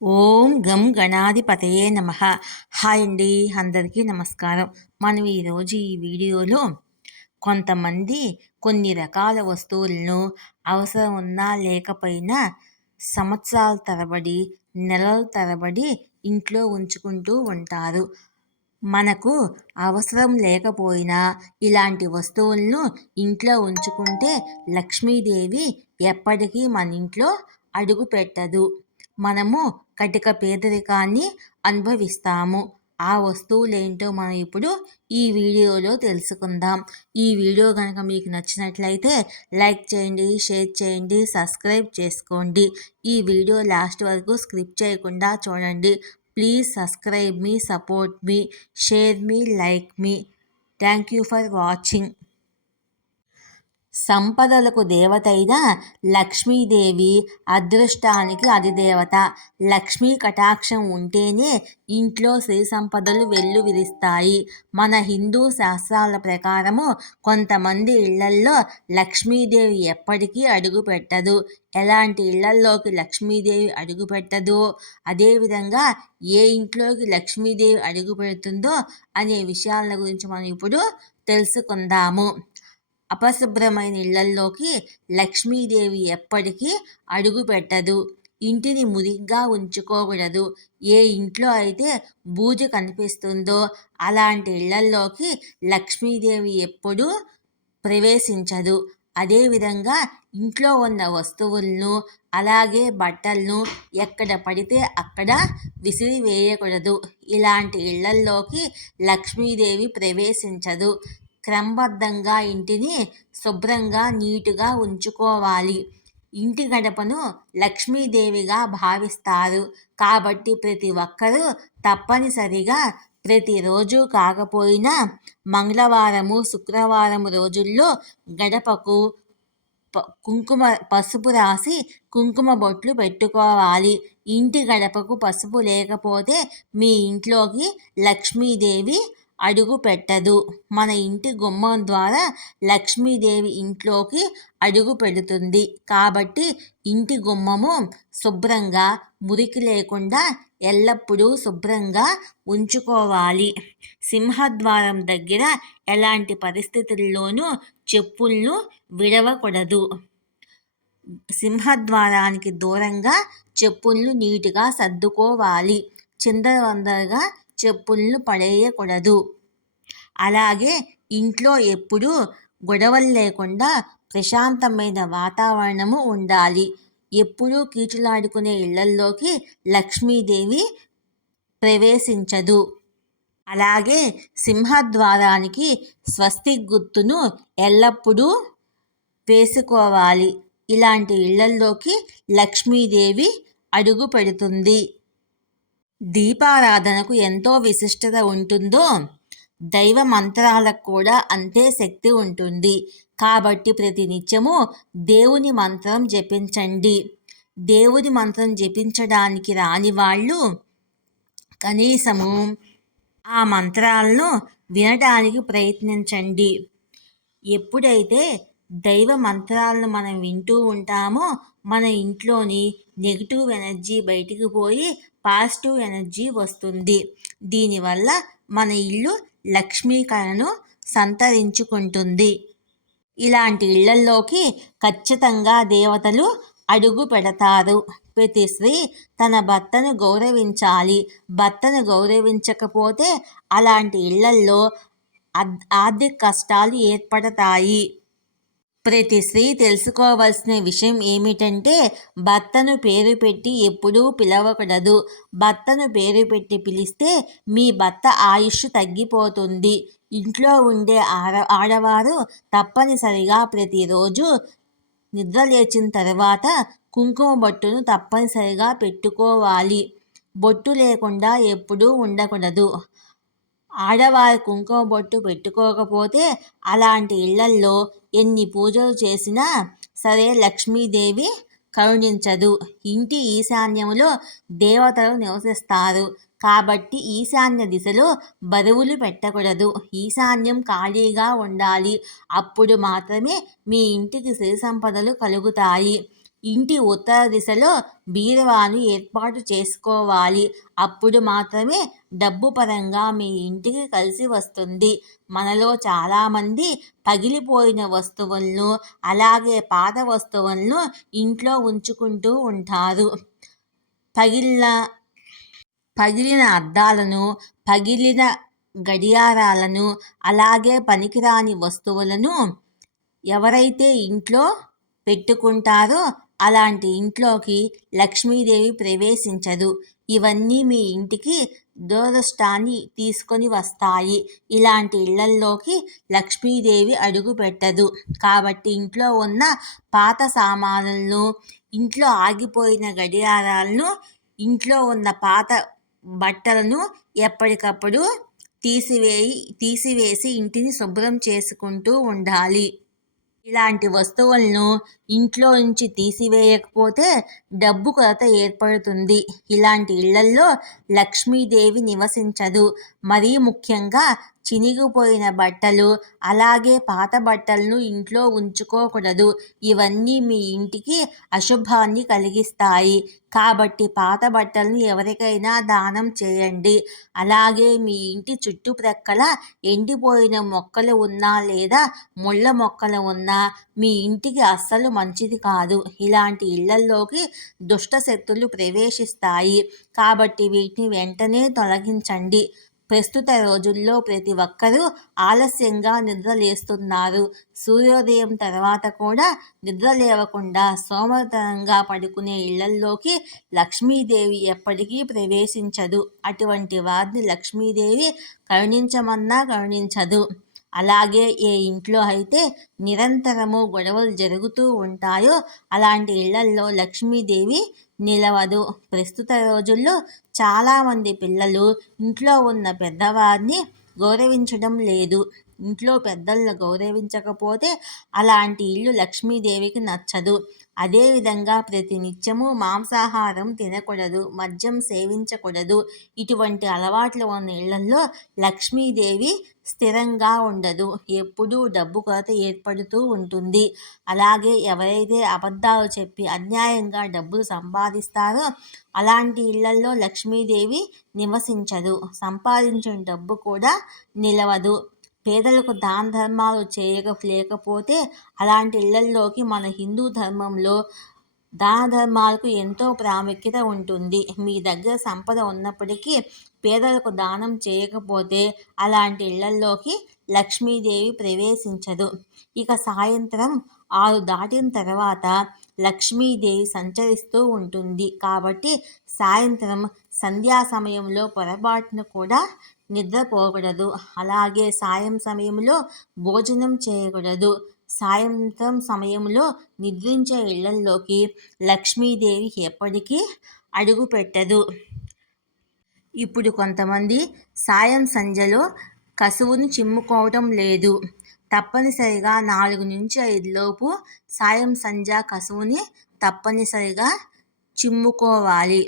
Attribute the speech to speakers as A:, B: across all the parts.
A: ఓం గం గణాధిపతయే నమ. హాయ్ అండి అందరికీ నమస్కారం. మనం ఈరోజు ఈ వీడియోలో కొంతమంది కొన్ని రకాల వస్తువులను అవసరం ఉన్నా లేకపోయినా సంవత్సరాల తరబడి నెలల తరబడి ఇంట్లో ఉంచుకుంటూ ఉంటారు. మనకు అవసరం లేకపోయినా ఇలాంటి వస్తువులను ఇంట్లో ఉంచుకుంటే లక్ష్మీదేవి ఎప్పటికీ మన ఇంట్లో అడుగు పెట్టదు. మనము కటిక పేదరికాన్ని అనుభవిస్తాము. ఆ వస్తువులేంటో మనం ఇప్పుడు ఈ వీడియోలో తెలుసుకుందాం. ఈ వీడియో కనుక మీకు నచ్చినట్లయితే లైక్ చేయండి షేర్ చేయండి సబ్స్క్రైబ్ చేసుకోండి. ఈ వీడియో లాస్ట్ వరకు స్క్రిప్ట్ చేయకుండా చూడండి. ప్లీజ్ సబ్స్క్రైబ్ మీ సపోర్ట్ మీ షేర్ మీ like me. Thank you for watching. సంపదలకు దేవతైన లక్ష్మీదేవి అదృష్టానికి అధిదేవత. లక్ష్మీ కటాక్షం ఉంటేనే ఇంట్లో శ్రీ సంపదలు వెల్లు విరిస్తాయి. మన హిందూ శాస్త్రాల ప్రకారము కొంతమంది ఇళ్ళల్లో లక్ష్మీదేవి ఎప్పటికీ అడుగు పెట్టదు ఎలాంటి ఇళ్ళల్లోకి లక్ష్మీదేవి అడుగు పెట్టదు అదేవిధంగా ఏ ఇంట్లోకి లక్ష్మీదేవి అడుగు పెడుతుందో అనే విషయాల గురించి మనం ఇప్పుడు తెలుసుకుందాము. అపశుభ్రమైన ఇళ్ళల్లోకి లక్ష్మీదేవి ఎప్పటికీ అడుగు పెట్టదు. ఇంటిని మురిగ్గా ఉంచుకోకూడదు. ఏ ఇంట్లో అయితే బూజు కనిపిస్తుందో అలాంటి ఇళ్ళల్లోకి లక్ష్మీదేవి ఎప్పుడూ ప్రవేశించదు. అదేవిధంగా ఇంట్లో ఉన్న వస్తువులను అలాగే బట్టలను ఎక్కడ పడితే అక్కడ విసిరి వేయకూడదు ఇలాంటి ఇళ్ళల్లోకి లక్ష్మీదేవి ప్రవేశించదు. క్రమబద్ధంగా ఇంటిని శుభ్రంగా నీటుగా ఉంచుకోవాలి. ఇంటి గడపను లక్ష్మీదేవిగా భావిస్తారు. కాబట్టి ప్రతి ఒక్కరూ తప్పనిసరిగా ప్రతిరోజు కాకపోయినా మంగళవారము శుక్రవారం రోజుల్లో గడపకు కుంకుమ పసుపు రాసి కుంకుమ బొట్లు పెట్టుకోవాలి. ఇంటి గడపకు పసుపు లేకపోతే మీ ఇంట్లోకి లక్ష్మీదేవి అడుగు పెట్టదు. మన ఇంటి గుమ్మం ద్వారా లక్ష్మీదేవి ఇంట్లోకి అడుగు పెడుతుంది. కాబట్టి ఇంటి గుమ్మము శుభ్రంగా మురికి లేకుండా ఎల్లప్పుడూ శుభ్రంగా ఉంచుకోవాలి. సింహద్వారం దగ్గర ఎలాంటి పరిస్థితుల్లోనూ చెప్పులను విడవకూడదు. సింహద్వారానికి దూరంగా చెప్పులను నీటుగా సర్దుకోవాలి. చిందరవందరగా చెప్పులను పడేయకూడదు. అలాగే ఇంట్లో ఎప్పుడూ గొడవలు లేకుండా ప్రశాంతమైన వాతావరణము ఉండాలి. ఎప్పుడూ కీచులాడుకునే ఇళ్ళల్లోకి లక్ష్మీదేవి ప్రవేశించదు. అలాగే సింహద్వారానికి స్వస్తి గుర్తును ఎల్లప్పుడూ వేసుకోవాలి. ఇలాంటి ఇళ్ళల్లోకి లక్ష్మీదేవి అడుగు పెడుతుంది. దీపారాధనకు ఎంతో విశిష్టత ఉంటుందో దైవ మంత్రాలకు కూడా అంతే శక్తి ఉంటుంది. కాబట్టి ప్రతి నిత్యము దేవుని మంత్రం జపించండి. దేవుని మంత్రం జపించడానికి రాని వాళ్ళు కనీసము ఆ మంత్రాలను వినడానికి ప్రయత్నించండి. ఎప్పుడైతే దైవ మంత్రాలను మనం వింటూ ఉంటామో మన ఇంట్లోని నెగిటివ్ ఎనర్జీ బయటికి పోయి పాజిటివ్ ఎనర్జీ వస్తుంది. దీనివల్ల మన ఇల్లు లక్ష్మీకరణను సంతరించుకుంటుంది. ఇలాంటి ఇళ్ళల్లోకి ఖచ్చితంగా దేవతలు అడుగు పెడతారు. ప్రతి స్త్రీ తన భర్తను గౌరవించాలి. భర్తను గౌరవించకపోతే అలాంటి ఇళ్ళల్లో ఆర్థిక కష్టాలు ఏర్పడతాయి. ప్రతి స్త్రీ తెలుసుకోవాల్సిన విషయం ఏమిటంటే భర్తను పేరు పెట్టి ఎప్పుడూ పిలవకూడదు. భర్తను పేరు పెట్టి పిలిస్తే మీ భర్త ఆయుష్ తగ్గిపోతుంది. ఇంట్లో ఉండే ఆడ ఆడవారు తప్పనిసరిగా ప్రతిరోజు నిద్ర లేచిన తర్వాత కుంకుమ బొట్టును తప్పనిసరిగా పెట్టుకోవాలి. బొట్టు లేకుండా ఎప్పుడూ ఉండకూడదు. ఆడవారు కుంకుమ బొట్టు పెట్టుకోకపోతే అలాంటి ఇళ్ళల్లో ఎన్ని పూజలు చేసినా సరే లక్ష్మీదేవి కరుణించదు. ఇంటి ఈశాన్యములో దేవతలు నివసిస్తారు. కాబట్టి ఈశాన్య దిశలో బరువులు పెట్టకూడదు. ఈశాన్యం ఖాళీగా ఉండాలి. అప్పుడు మాత్రమే మీ ఇంటికి సిరి సంపదలు కలుగుతాయి. ఇంటి ఉత్తర దిశలో బీరువాను ఏర్పాటు చేసుకోవాలి. అప్పుడు మాత్రమే డబ్బు పరంగా మీ ఇంటికి కలిసి వస్తుంది. మనలో చాలామంది పగిలిపోయిన వస్తువులను అలాగే పాత వస్తువులను ఇంట్లో ఉంచుకుంటూ ఉంటారు. పగిలిన పగిలిన అద్దాలను పగిలిన గడియారాలను అలాగే పనికిరాని వస్తువులను ఎవరైతే ఇంట్లో పెట్టుకుంటారో అలాంటి ఇంట్లోకి లక్ష్మీదేవి ప్రవేశించదు. ఇవన్నీ మీ ఇంటికి దురదృష్టాన్ని తీసుకొని వస్తాయి. ఇలాంటి ఇళ్ళల్లోకి లక్ష్మీదేవి అడుగు పెట్టదు. కాబట్టి ఇంట్లో ఉన్న పాత సామానులను ఇంట్లో ఆగిపోయిన గడియారాలను ఇంట్లో ఉన్న పాత బట్టలను ఎప్పటికప్పుడు తీసివేయి తీసివేసి ఇంటిని శుభ్రం చేసుకుంటూ ఉండాలి. ఇలాంటి వస్తువులను ఇంట్లో నుంచి తీసివేయకపోతే డబ్బు కొరత ఏర్పడుతుంది. ఇలాంటి ఇళ్ళల్లో లక్ష్మీదేవి నివసించదు. మరీ ముఖ్యంగా చినిగిపోయిన బట్టలు అలాగే పాత బట్టలను ఇంట్లో ఉంచుకోకూడదు. ఇవన్నీ మీ ఇంటికి అశుభాన్ని కలిగిస్తాయి. కాబట్టి పాత బట్టలను ఎవరికైనా దానం చేయండి. అలాగే మీ ఇంటి చుట్టుప్రక్కల ఎండిపోయిన మొక్కలు ఉన్నా లేదా ముళ్ళ మొక్కలు ఉన్నా మీ ఇంటికి అస్సలు మంచిది కాదు. ఇలాంటి ఇళ్ళల్లోకి దుష్టశక్తులు ప్రవేశిస్తాయి. కాబట్టి వీటిని వెంటనే తొలగించండి. ప్రస్తుత రోజుల్లో ప్రతి ఒక్కరూ ఆలస్యంగా నిద్రలేస్తున్నారు సూర్యోదయం తర్వాత కూడా నిద్ర లేవకుండా పడుకునే ఇళ్ళల్లోకి లక్ష్మీదేవి ఎప్పటికీ ప్రవేశించదు. అటువంటి వారిని లక్ష్మీదేవి కరుణించమన్నా కరుణించదు. అలాగే ఏ ఇంట్లో అయితే నిరంతరము గొడవలు జరుగుతూ ఉంటాయో అలాంటి ఇళ్ళల్లో లక్ష్మీదేవి నిలవదు. ప్రస్తుత రోజుల్లో చాలామంది పిల్లలు ఇంట్లో ఉన్న పెద్దవారిని గౌరవించడం లేదు. ఇంట్లో పెద్దలను గౌరవించకపోతే అలాంటి ఇల్లు లక్ష్మీదేవికి నచ్చదు. అదేవిధంగా ప్రతినిత్యము మాంసాహారం తినకూడదు మద్యం సేవించకూడదు. ఇటువంటి అలవాట్లు ఉన్న ఇళ్ళలో లక్ష్మీదేవి స్థిరంగా ఉండదు. ఎప్పుడూ డబ్బు కొరత ఏర్పడుతూ ఉంటుంది. అలాగే ఎవరైతే అబద్ధాలు చెప్పి అన్యాయంగా డబ్బులు సంపాదిస్తారో అలాంటి ఇళ్ళలో లక్ష్మీదేవి నివసించదు. సంపాదించిన డబ్బు కూడా నిలవదు. పేదలకు దాన ధర్మాలు చేయక లేకపోతే అలాంటి ఇళ్ళల్లోకి మన హిందూ ధర్మంలో దాన ధర్మాలకు ఎంతో ప్రాముఖ్యత ఉంటుంది. మీ దగ్గర సంపద ఉన్నప్పటికీ పేదలకు దానం చేయకపోతే అలాంటి ఇళ్ళల్లోకి లక్ష్మీదేవి ప్రవేశించదు. ఇక సాయంత్రం ఆరు దాటిన తర్వాత లక్ష్మీదేవి సంచరిస్తూ ఉంటుంది. కాబట్టి సాయంత్రం సంధ్యా సమయంలో పొరపాటును కూడా నిద్రపోకూడదు. అలాగే సాయం సమయంలో భోజనం చేయకూడదు. సాయంత్రం సమయంలో నిద్రించే ఇళ్ళల్లోకి లక్ష్మీదేవి ఎప్పటికీ అడుగు పెట్టదు ఇప్పుడు కొంతమంది సాయం సంధ్యలో కసువును చిమ్ముకోవటం లేదు. తప్పనిసరిగా నాలుగు నుంచి ఐదులోపు సాయం సంధ్య కసువుని తప్పనిసరిగా చిమ్ముకోవాలి.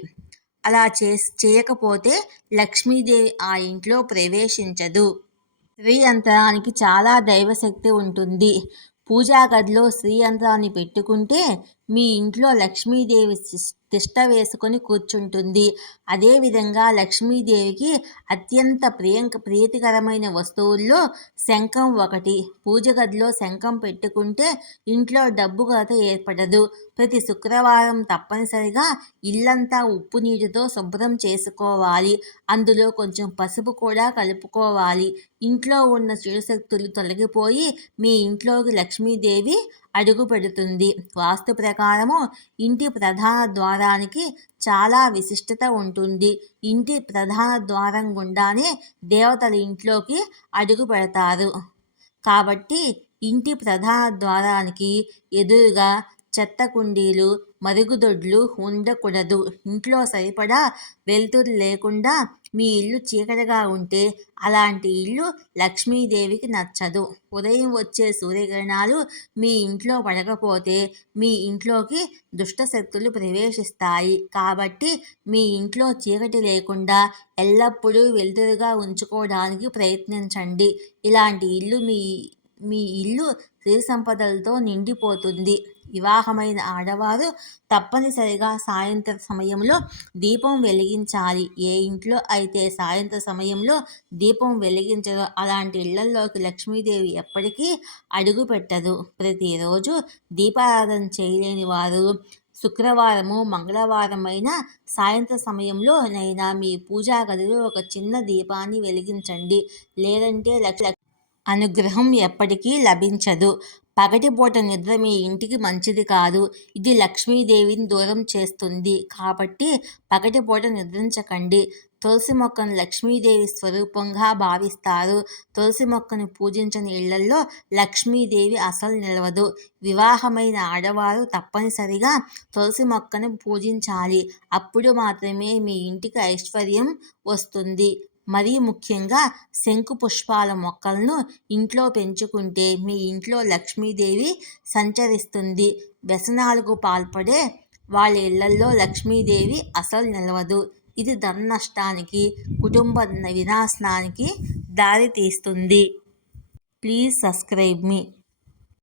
A: అలా చే చేయకపోతే లక్ష్మీదేవి ఆ ఇంట్లో ప్రవేశించదు. స్త్రీ యంత్రానికి చాలా దైవశక్తి ఉంటుంది. పూజా గదిలో స్త్రీ యంత్రాన్ని పెట్టుకుంటే మీ ఇంట్లో లక్ష్మీదేవి తిష్ట వేసుకొని కూర్చుంటుంది. అదేవిధంగా లక్ష్మీదేవికి అత్యంత ప్రియంక ప్రీతికరమైన వస్తువుల్లో శంఖం ఒకటి. పూజ గదిలో శంఖం పెట్టుకుంటే ఇంట్లో డబ్బు కొరత ఏర్పడదు. ప్రతి శుక్రవారం తప్పనిసరిగా ఇల్లంతా ఉప్పు నీటితో శుభ్రం చేసుకోవాలి. అందులో కొంచెం పసుపు కూడా కలుపుకోవాలి. ఇంట్లో ఉన్న చెడు శక్తులు తొలగిపోయి మీ ఇంట్లోకి లక్ష్మీదేవి అడుగు పెడుతుంది. వాస్తు ప్రకారము ఇంటి ప్రధాన ద్వారానికి చాలా విశిష్టత ఉంటుంది. ఇంటి ప్రధాన ద్వారం గుండానే దేవతలు ఇంట్లోకి అడుగు పెడతారు. కాబట్టి ఇంటి ప్రధాన ద్వారానికి ఎదురుగా చెత్త కుండీలు మరుగుదొడ్లు ఉండకూడదు. ఇంట్లో సరిపడా వెలుతురు లేకుండా మీ ఇల్లు చీకటిగా ఉంటే అలాంటి ఇల్లు లక్ష్మీదేవికి నచ్చదు. ఉదయం వచ్చే సూర్యకిరణాలు మీ ఇంట్లో పడకపోతే మీ ఇంట్లోకి దుష్టశక్తులు ప్రవేశిస్తాయి. కాబట్టి మీ ఇంట్లో చీకటి లేకుండా ఎల్లప్పుడూ వెలుతురుగా ఉంచుకోవడానికి ప్రయత్నించండి. ఇలాంటి ఇల్లు మీ మీ ఇల్లు స్త్రీ సంపదలతో నిండిపోతుంది. వివాహమైన ఆడవారు తప్పనిసరిగా సాయంత్ర సమయంలో దీపం వెలిగించాలి. ఏ ఇంట్లో అయితే సాయంత్ర సమయంలో దీపం వెలిగించదో అలాంటి ఇళ్ళలోకి లక్ష్మీదేవి ఎప్పటికీ అడుగు పెట్టదు ప్రతిరోజు దీపారాధన చేయలేని వారు శుక్రవారము మంగళవారమైన సాయంత్ర సమయంలో నైనా మీ పూజా గదిలో ఒక చిన్న దీపాన్ని వెలిగించండి. లేదంటే లక్ష అనుగ్రహం ఎప్పటికీ లభించదు. పగటిపూట నిద్ర మీ ఇంటికి మంచిది కాదు. ఇది లక్ష్మీదేవిని దూరం చేస్తుంది. కాబట్టి పగటిపూట నిద్రించకండి. తులసి మొక్కను లక్ష్మీదేవి స్వరూపంగా భావిస్తారు. తులసి మొక్కను పూజించని ఇళ్ళలో లక్ష్మీదేవి అసలు నిలవదు. వివాహమైన ఆడవారు తప్పనిసరిగా తులసి మొక్కను పూజించాలి. అప్పుడు మాత్రమే మీ ఇంటికి ఐశ్వర్యం వస్తుంది. మరీ ముఖ్యంగా శంకు పుష్పాల మొక్కలను ఇంట్లో పెంచుకుంటే మీ ఇంట్లో లక్ష్మీదేవి సంచరిస్తుంది. వ్యసనాలకు పాల్పడే వాళ్ళ ఇళ్ళలో లక్ష్మీదేవి అసలు నిలవదు. ఇది ధన నష్టానికి కుటుంబ వినాశనానికి దారి తీస్తుంది ప్లీజ్ సబ్స్క్రైబ్ మీ